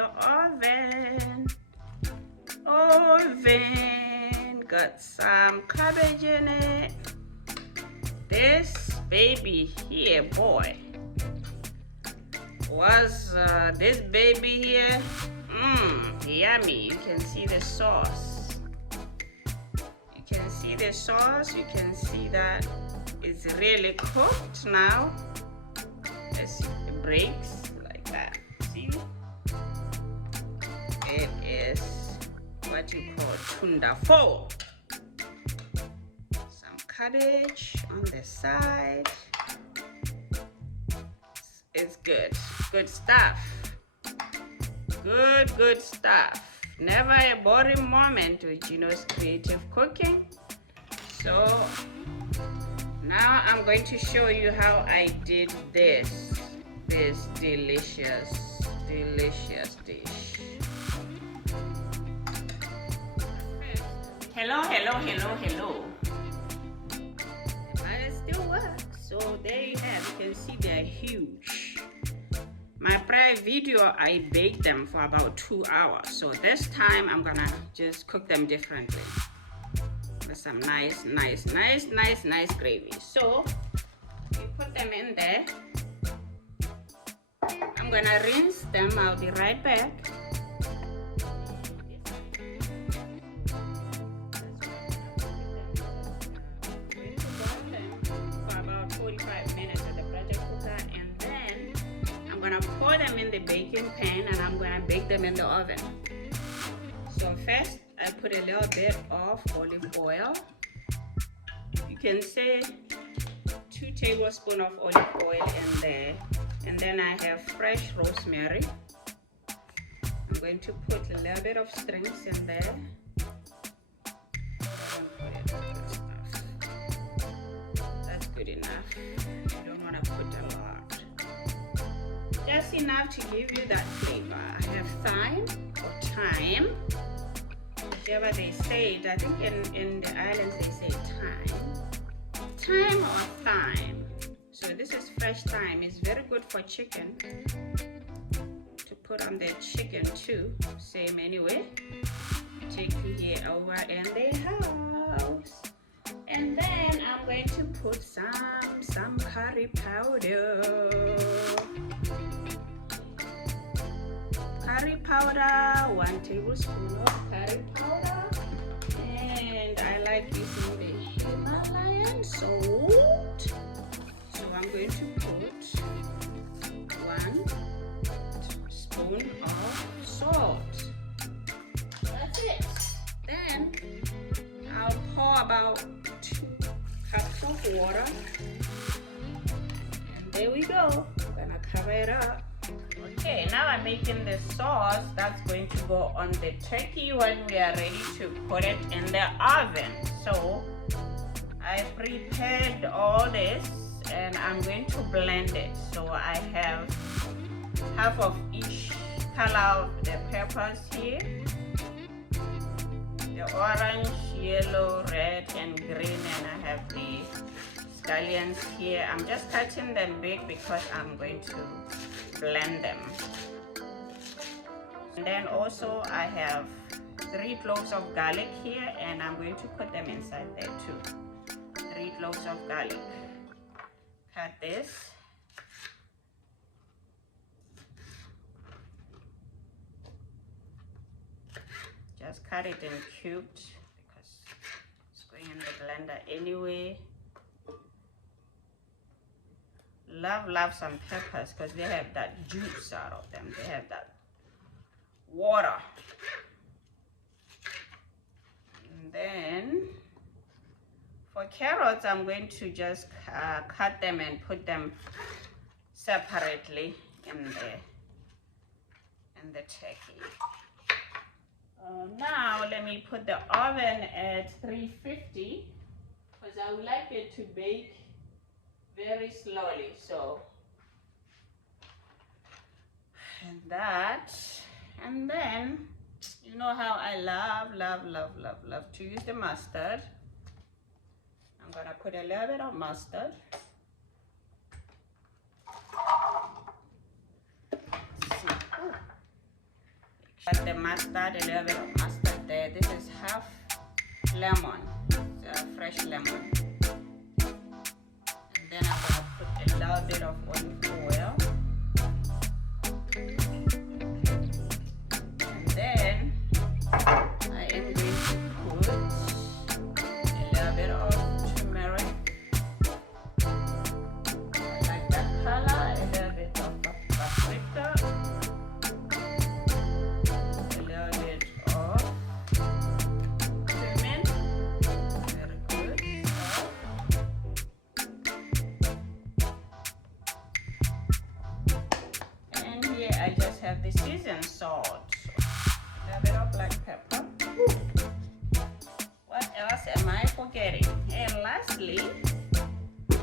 the oven. Got some cabbage in it. This baby here, boy, was this baby here, yummy. You can see the sauce. You can see the sauce. You can see that it's really cooked now. As it breaks like that. See? It is what you call tunda fo. Some cabbage on the side. It's good stuff. Good stuff. Never a boring moment with Gino's creative cooking. So now I'm going to show you how I did this delicious dish. Hello. But it still works. So there you have. You can see they're huge. My prior video, I baked them for about 2 hours. So this time I'm gonna just cook them differently with some nice gravy. So you put them in there. I'm gonna rinse them. I'll be right back. Pour them in the baking pan and I'm going to bake them in the oven. So first I put a little bit of olive oil. You can say 2 tablespoons of olive oil in there. And then I have fresh rosemary. I'm going to put a little bit of strings in there. That's good enough. You don't want to put a lot. Just enough to give you that flavor. I have thyme or thyme, whichever they say it. I think in the islands they say thyme or thyme. So this is fresh thyme. It's very good for chicken, to put on the chicken too. Same anyway. Take you here over in the house. And then I'm going to put some curry powder. Curry powder, 1 tablespoon of curry powder, and I like using the Himalayan salt. So I'm going to put 1 spoon of salt. That's it. Then I'll pour about 2 cups of water, and there we go. I'm gonna cover it up. Okay, now I'm making the sauce that's going to go on the turkey when we are ready to put it in the oven. So I prepared all this and I'm going to blend it. So I have half of each color of the peppers here. The orange, yellow, red, and green, and I have the scallions here. I'm just cutting them big because I'm going to blend them. And then also I have 3 cloves of garlic here, and I'm going to put them inside there too. 3 cloves of garlic. Cut this. Just cut it in cubes because it's going in the blender anyway. Love some peppers because they have that juice out of them. They have that water. And then for carrots, I'm going to just cut them and put them separately in the turkey. Now let me put the oven at 350 because I would like it to bake very slowly. So and then you know how I love to use the mustard. I'm gonna put a little bit of mustard. Add the mustard, a little bit of mustard there. This is half lemon, fresh lemon. And then I'm gonna put a little bit of olive oil. And then I am going to put a little bit of turmeric. I like that color. A little bit of paprika. A little bit of cumin. Very good. And here I just have the seasoned salt. So a little bit of black pepper. What else am I forgetting? And lastly,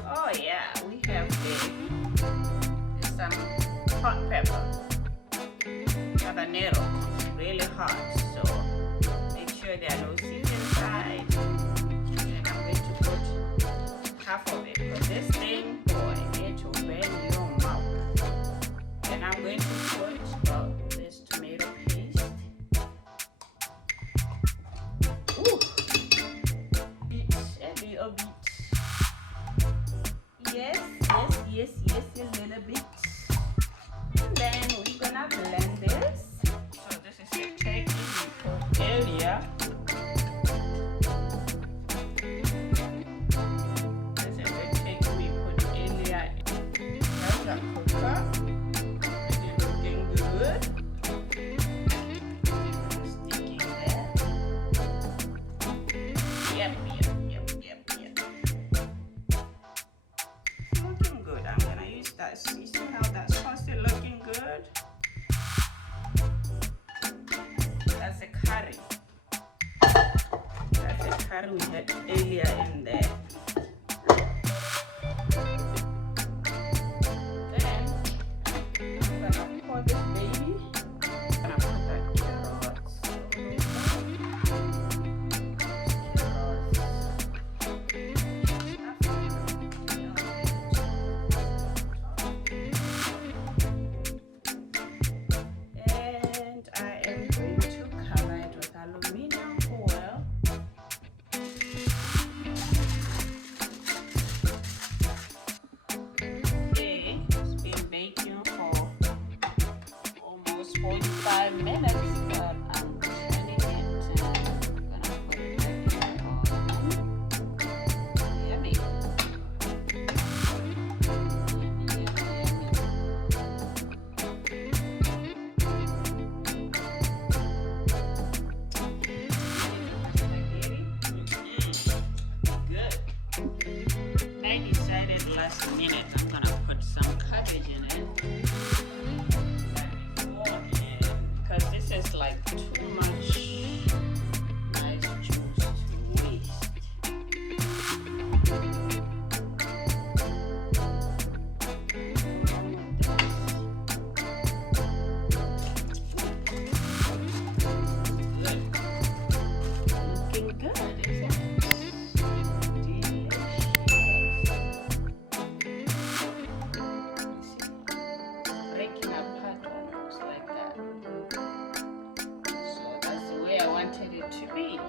oh yeah, we have some hot pepper. Habanero. It's really hot, so make sure there are no seeds inside. And I'm going to put half of it, because this thing, boy, it will burn your mouth. And I'm going to put this tomato paste. Ooh, a little bit. Yes, a little bit. And then we're gonna blend this. So this is the turkey we put earlier. This is the turkey we put earlier. That's the cooker. It's looking good. Sticking there. Yep. It's looking good. I'm gonna use that. You see how that's constantly looking good? That's a curry. That's a curry we had earlier in there. Then I'm gonna pour this baby. I'm gonna put that carrots. And I am going to cover it with aluminum foil. Okay, it's been baking for almost 45 minutes, but I'm turning it and I'm gonna put it back in the oven. Yummy. I decided last minute I'm gonna put some cabbage in it. Because this is like too much nice juice to waste. Good. Looking good, isn't it? Breaking apart almost like that. So that's the way I wanted it to be.